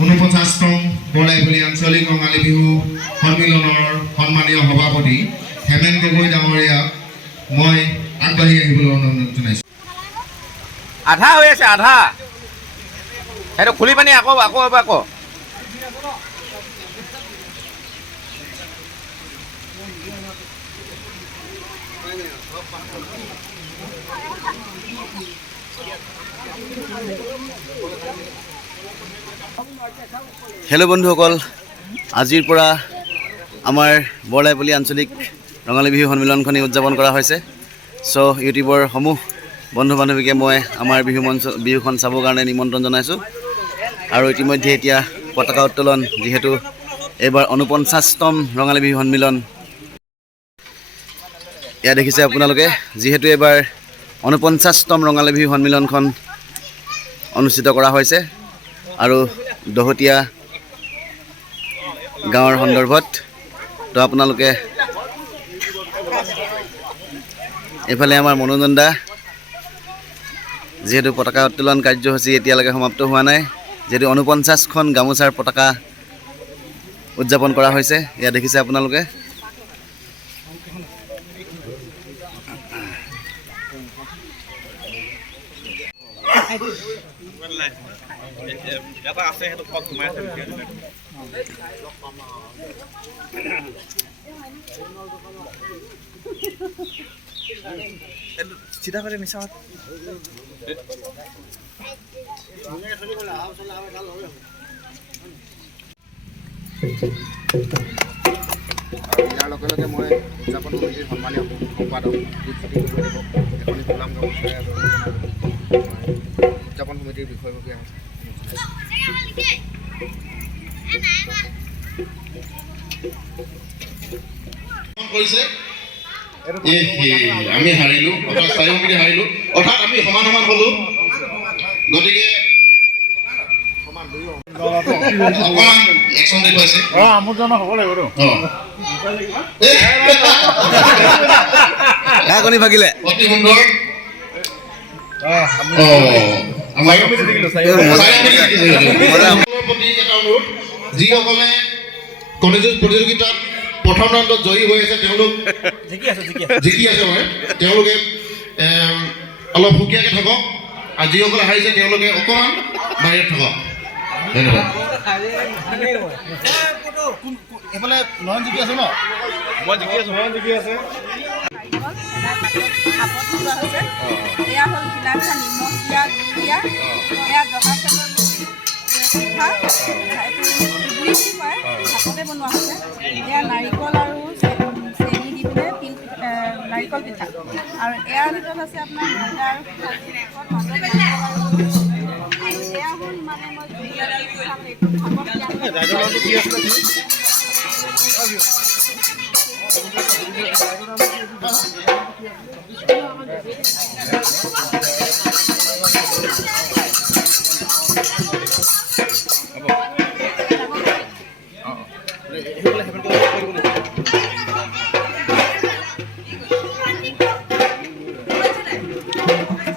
49তম বৰাইপলি আঞ্চলিক ৰঙালী বিহু সন্মিলনৰ সন্মানীয় সভাপতি হেমেন গগৈ ডাঙৰীয়াক মই আগবাঢ়ি আহিবলৈ অনুৰোধ জনাইছোঁ। আধা হৈ আছে, আধা সেইটো খুলি পানি আকৌ হেল্ল' বন্ধুসকল, আজিৰ পৰা আমাৰ বৰলাইপলি আঞ্চলিক ৰঙালী বিহু সন্মিলনখনি উদযাপন কৰা হৈছে। চ' ইউটিউবৰ সমূহ বন্ধু বান্ধৱীকে মই আমাৰ বিহুখন চাবৰ কাৰণে নিমন্ত্ৰণ জনাইছোঁ। আৰু ইতিমধ্যে এতিয়া পতাকা উত্তোলন, যিহেতু এইবাৰ 49তম ৰঙালী বিহু সন্মিলন। এয়া দেখিছে আপোনালোকে, যিহেতু এইবাৰ 49তম ৰঙালী বিহু সন্মিলনখন অনুষ্ঠিত কৰা হৈছে আৰু দহতীয়া গাঁৱৰ সন্দৰ্ভত। তো আপোনালোকে এইফালে আমাৰ মনোৰঞ্জন দা, যিহেতু পতাকা উত্তোলন কাৰ্যসূচী এতিয়ালৈকে সমাপ্ত হোৱা নাই, যিহেতু 49খন গামোচাৰ পতাকা উদযাপন কৰা হৈছে। এয়া দেখিছে আপোনালোকে। চিধা কৰে মিছা ইয়াৰ লগে লগে মই উদযাপন সমিতিৰ সন্মানীয় সম্পাদক উদযাপন সমিতিৰ বিষয়ববীয়া আমি হাৰিলো, স্থায়ী সমিতি হাৰিলো, অৰ্থাৎ আমি সমান হলো। গতিকে অকমান একচন দেখুৱাইছে। কণী ভাগিলে অতি সুন্দৰ। যিসকলে কণী প্ৰতিযোগিতাত প্ৰথম ৰাউণ্ডত জয়ী হৈ আছে, তেওঁলোক জিকি আছে মানে তেওঁলোকে অলপ সুকীয়াকৈ থাকক, আৰু যিসকলে হাৰিছে তেওঁলোকে অকণমান বাহিৰত থাকক। ধন্যবাদ। এইফালে নয়ন জিকি আছে ন? মই জিকি আছো, নয়ন জিকি আছে। এয়া হ'ল ঘিলাখা নিমখ দিয়া, গুড় দিয়া, এয়া জহা চাউলৰ পিঠা, এইটো ইডলি বুলি কয়, ভাপতে বনোৱা হৈছে। এয়া নাৰিকল আৰু চেনি দি পেলাই নাৰিকল পিঠা, আৰু এয়াৰ ভিতৰত আছে আপোনাৰ ময়দা আৰু এয়া হ'ল মানে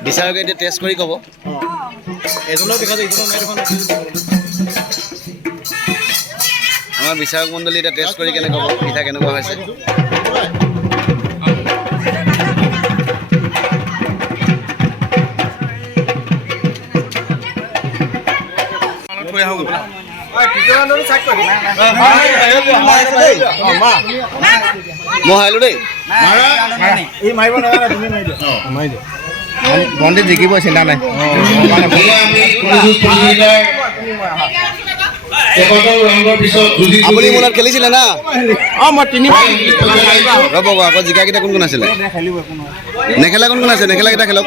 বিচাৰকে এতিয়া টেষ্ট কৰি ক'ব। এজনৰ দেখা যায়, ইজনৰ নাই দেখা। আমাৰ বিচাৰক মণ্ডলী এতিয়া টেষ্ট কৰি কেনে ক'ব পিঠা কেনেকুৱা হৈছে। মই হাৰিলো দেই। ভণ্টি জিকিব, চিন্তা নাই। আপুনি মোৰ লগত খেলিছিলে না? মই তিনিবাৰ ৰ'ব আকৌ জিকাকেইটা কোন কোন আছিলে? নেখেলা কোন কোন আছে? নেখেলাকেইটা খেলক।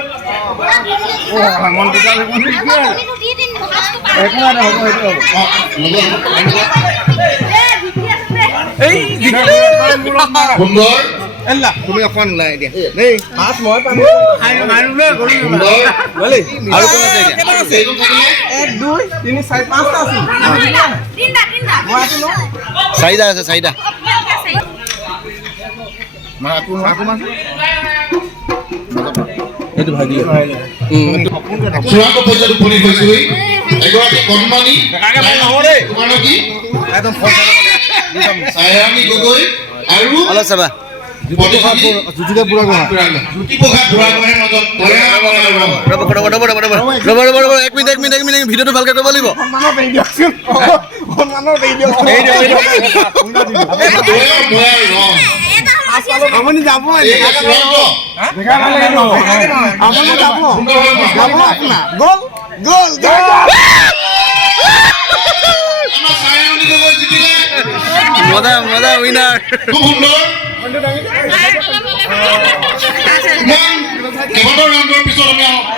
তুমি অকণ ওলাই দিয়া দেই। মাছ মই পাম। আৰু কোন আছে এতিয়া? 1 2 3 4 5টা আছে। চাৰিটা আছে, চাৰিটা। চূড়ান্ত পৰ্যায়ত উপনীত হৈছোহি। এগৰাকী কণমানি তোমাৰ নাম কি ছায়াৰাণী গগৈ আৰু অলপ চাবা প্ৰতিযোগী জ্যোতিপ্ৰসাদ বুঢ়াগোহাঁইৰ মাজত ৰ'ব এক মিনিট ভিডিঅ'টো ভালকৈ কৰিব লাগিব আপুনি যাব আপুনি যাব গ'ল গ'ল মজা উইনাৰ খুব সুন্দৰ ইমান কেইবাটাও ৰাউণ্ডৰ পিছত আমি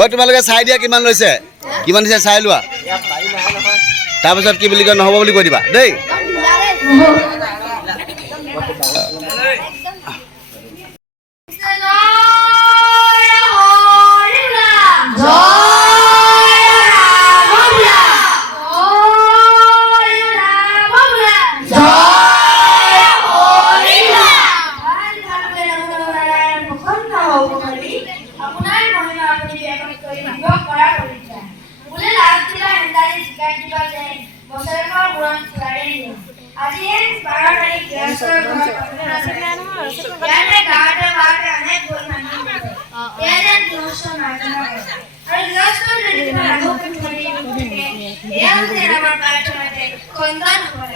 ঐ তোমালোকে চাই দিয়া কিমান লৈছে কিমান দিছে চাই লোৱা তাৰপিছত কি বুলি কয় নহ'ব বুলি কৈ দিবা দেই Kondan